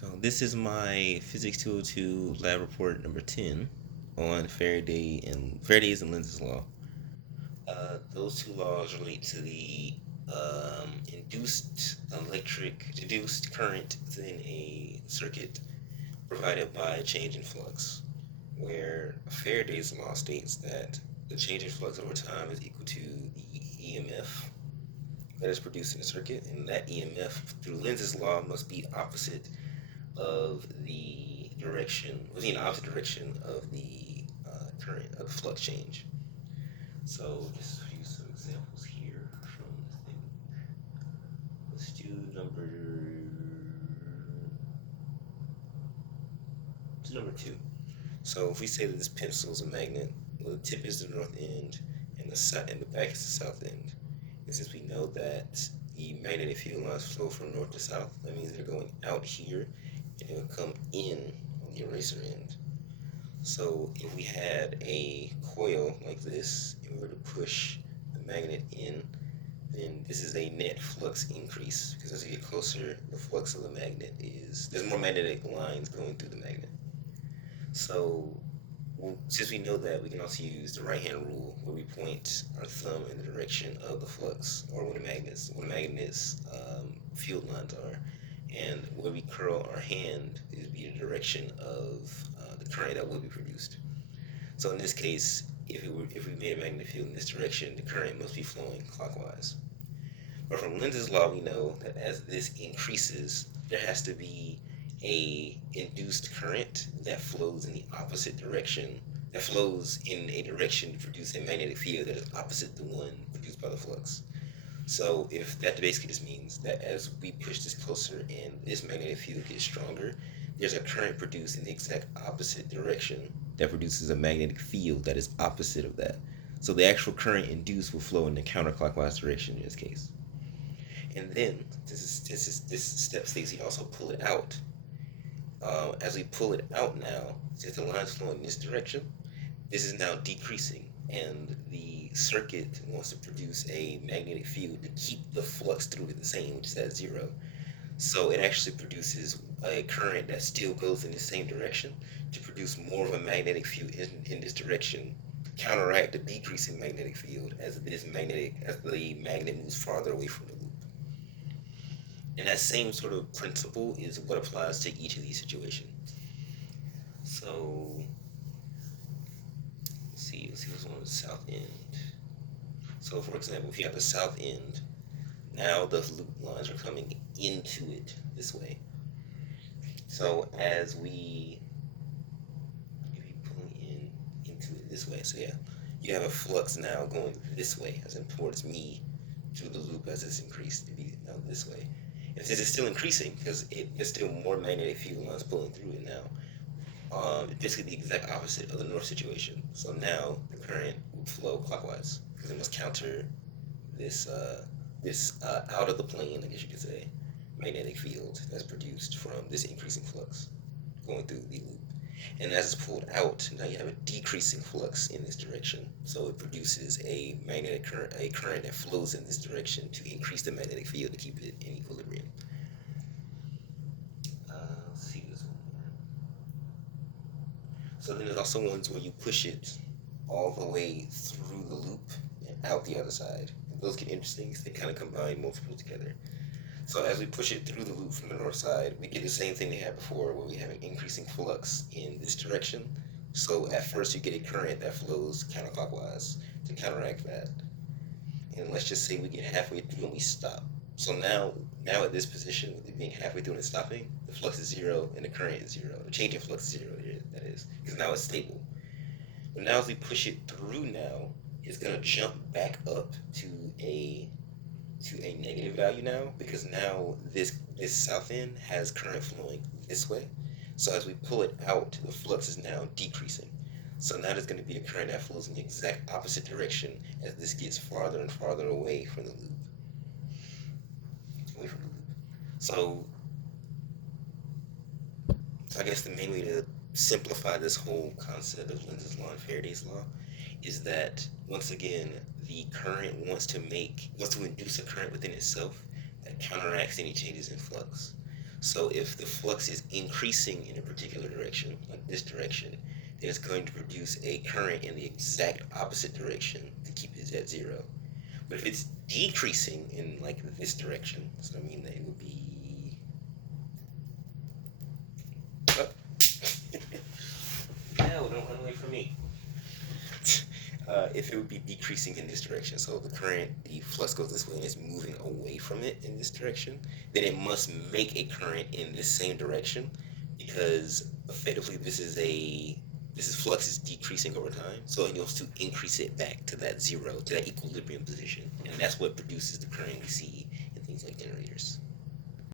So this is my Physics 202 lab report number 10 on Faraday's and Lenz's law. Those two laws relate to the induced current within a circuit provided by a change in flux, where Faraday's law states that the change in flux over time is equal to the EMF that is produced in the circuit, and that EMF through Lenz's law must be opposite of the direction, was in the opposite direction of the current of the flux change. So just use some examples here from the thing. Let's do number two. So if we say that this pencil is a magnet, well, the tip is the north end, and the back is the south end. And since we know that the magnetic field lines flow from north to south, that means they're going out here, and it will come in on the eraser end. So if we had a coil like this, and we were to push the magnet in, then this is a net flux increase, because as you get closer, the flux of the magnet there's more magnetic lines going through the magnet. So since we know that, we can also use the right hand rule where we point our thumb in the direction of the flux, or where the magnet's field lines are, and where we curl our hand is be the direction of the current that will be produced. So in this case, if we made a magnetic field in this direction, the current must be flowing clockwise. But from Lenz's law, we know that as this increases, there has to be a induced current that flows in the opposite direction, that flows in a direction to produce a magnetic field that is opposite the one produced by the flux. So if that basically just means that as we push this closer and this magnetic field gets stronger, there's a current produced in the exact opposite direction that produces a magnetic field that is opposite of that. So the actual current induced will flow in the counterclockwise direction in this case. And then this step states you also pull it out. As we pull it out now, since the line's flowing in this direction, this is now decreasing, and the circuit wants to produce a magnetic field to keep the flux through it the same, which is at zero. So it actually produces a current that still goes in the same direction to produce more of a magnetic field in this direction, counteract the decreasing magnetic field as the magnet moves farther away from the loop. And that same sort of principle is what applies to each of these situations. So let's see what's on the south end. So for example, if you have the south end, now the loop lines are coming into it this way. So as we pulling into it this way, so yeah, you have a flux now going this way, as in towards me, through the loop as it's increased to be now this way. And since it's still increasing, because there's still more magnetic field lines pulling through it now, it's basically the exact opposite of the north situation. So now the current will flow clockwise, because it must counter this out of the plane, I guess you could say, magnetic field that's produced from this increasing flux going through the loop. And as it's pulled out, now you have a decreasing flux in this direction. So it produces a current that flows in this direction to increase the magnetic field to keep it in equilibrium. Let's see this one more. So then there's also ones where you push it all the way through the loop and out the other side. And those get interesting because they kind of combine multiple together. So as we push it through the loop from the north side, we get the same thing we had before, where we have an increasing flux in this direction. So at first you get a current that flows counterclockwise to counteract that. And let's just say we get halfway through and we stop. So now at this position, with it being halfway through and stopping, the flux is zero and the current is zero. The change in flux is zero, that is, because now it's stable. But now as we push it through now, it's gonna jump back up to a negative value now, because now this south end has current flowing this way. So as we pull it out, the flux is now decreasing. So now there's going to be a current that flows in the exact opposite direction as this gets farther and farther away from the loop. So I guess the main way to simplify this whole concept of Lenz's law and Faraday's law is that, once again, the current wants to induce a current within itself that counteracts any changes in flux. So if the flux is increasing in a particular direction, like this direction, then it's going to produce a current in the exact opposite direction to keep it at zero. But if it's decreasing in like this direction, so I mean that it would be. Oh. No, don't run away from me. If it would be decreasing in this direction, so the flux goes this way and it's moving away from it in this direction, then it must make a current in this same direction because effectively this is flux is decreasing over time, so it needs to increase it back to that zero, to that equilibrium position, and that's what produces the current we see in things like generators.